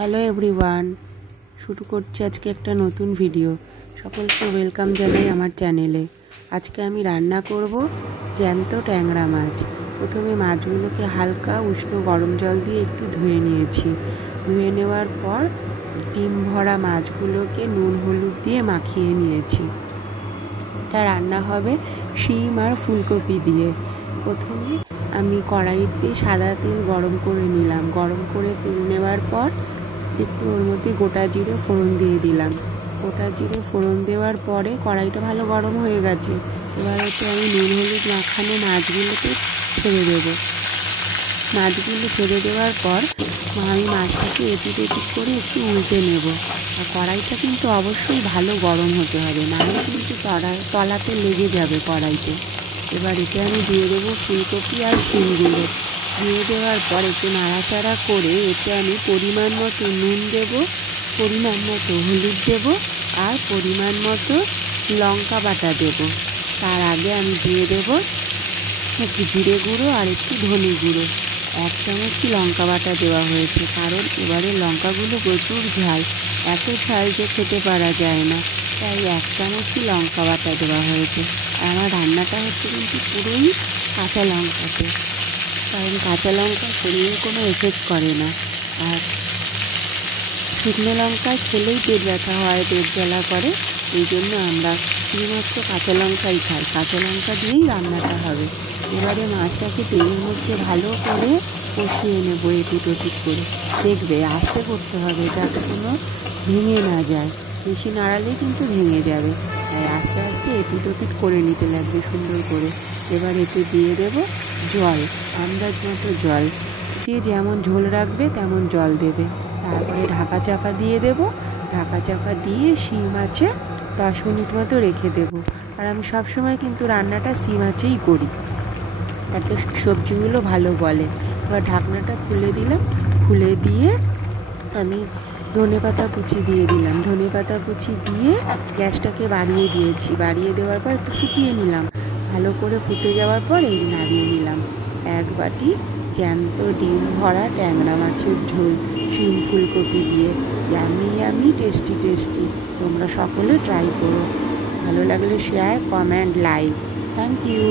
Hello everyone, শুরু করছি আজকে একটা নতুন ভিডিও। সকলকে ওয়েলকাম জানাই আমার চ্যানেলে। আজকে আমি রান্না করব জ্যান্ত ট্যাংরা মাছ। প্রথমে মাছগুলোকে হালকা উষ্ণ গরম জল দিয়ে একটু ধুয়ে নিয়েছি। ধুয়ে নেওয়ার পর ডিম ভরা মাছগুলোকে নুন হলুদ দিয়ে মাখিয়ে নিয়েছি। এটা রান্না হবে শিম আর ফুলকপি দিয়ে। প্রথমে আমি কড়াইতে সাদা তেল গরম করে নিলাম। গরম করে তেল নেওয়ার পর একটু ওর মধ্যে গোটা জিরে ফোড়ন দিয়ে দিলাম। গোটা জিরে ফোড়ন দেওয়ার পরে কড়াইটা ভালো গরম হয়ে গেছে। এবার হচ্ছে আমি নুন হলুদ মাখানো মাছগুলোকে ছেড়ে দেবো। মাছগুলো ছেড়ে দেওয়ার পর আমি মাছটাকে এপিট এপিট করে একটু উল্টে নেব। আর কড়াইটা কিন্তু অবশ্যই ভালো গরম হতে হবে, নাহলে কিন্তু তলাতে লেগে যাবে কড়াইতে। এবার এতে আমি দিয়ে দেবো ফুলকপি আর শিমগুলো। দিয়ে দেওয়ার পর একটু নাড়াচাড়া করে এতে আমি পরিমাণ মতো নুন দেব, পরিমাণ মতো হলুদ দেব আর পরিমাণ মতো লঙ্কা বাটা দেব। তার আগে আমি দিয়ে দেব একটু জিরে গুঁড়ো আর একটু ধনে গুঁড়ো। 1 চামচ লঙ্কা বাটা দেওয়া হয়েছে, কারণ এবারে লঙ্কাগুলো প্রচুর ঝাল, এত ঝাল যে খেতে পারা যায় না, তাই 1 চামচ লঙ্কা বাটা দেওয়া হয়েছে। আর আমার রান্নাটা হচ্ছে কিন্তু পুরোই কাঁচা লঙ্কাতে, কারণ কাঁচা লঙ্কা শরীরে কোনো এফেক্ট করে না। আর শুকনো লঙ্কা খেলেই পেট ব্যথা হয়, পেট জ্বালা করে, এই জন্য আমরা শুধুমাত্র কাঁচা লঙ্কাই খাই। কাঁচা লঙ্কা দিয়েই রান্নাটা হবে। এবারে মাছটাকে তেলের মধ্যে ভালো করে কষিয়ে নেব এপিট ওপিট করে। দেখবে আস্তে করতে হবে যাতে কোনো ভেঙে না যায়, বেশি নাড়ালেই কিন্তু ভেঙে যাবে। তাই আস্তে আস্তে এপিট ওপিট করে নিতে লাগবে সুন্দর করে। এবার এতে দিয়ে দেব জল, আন্দাজ মতো জল, যে যেমন ঝোল রাখবে তেমন জল দেবে। তারপরে ঢাকা চাপা দিয়ে দেব। ঢাকা চাপা দিয়ে শিম আঁচে 10 মিনিট মতো রেখে দেব। আর আমি সবসময় কিন্তু রান্নাটা শিম আঁচেই করি, তাতে সবজিগুলো ভালো গলে। এবার ঢাকনাটা খুলে দিলাম। খুলে দিয়ে আমি ধনেপাতা কুচি দিয়ে দিলাম। ধনেপাতা কুচি দিয়ে গ্যাসটাকে বাড়িয়ে দিয়েছি। বাড়িয়ে দেওয়ার পর একটু ফুটিয়ে নিলাম। ভালো করে ফুটে যাওয়ার পর এই নাড়িয়ে নিলাম। 1 বাটি জ্যান্ত ডিম ভরা ট্যাংরা মাছের ঝোল শিম ফুলকপি দিয়ে। Yummy yummy tasty tasty. তোমরা সকলে ট্রাই করো। ভালো লাগলে share, comment, like. Thank you.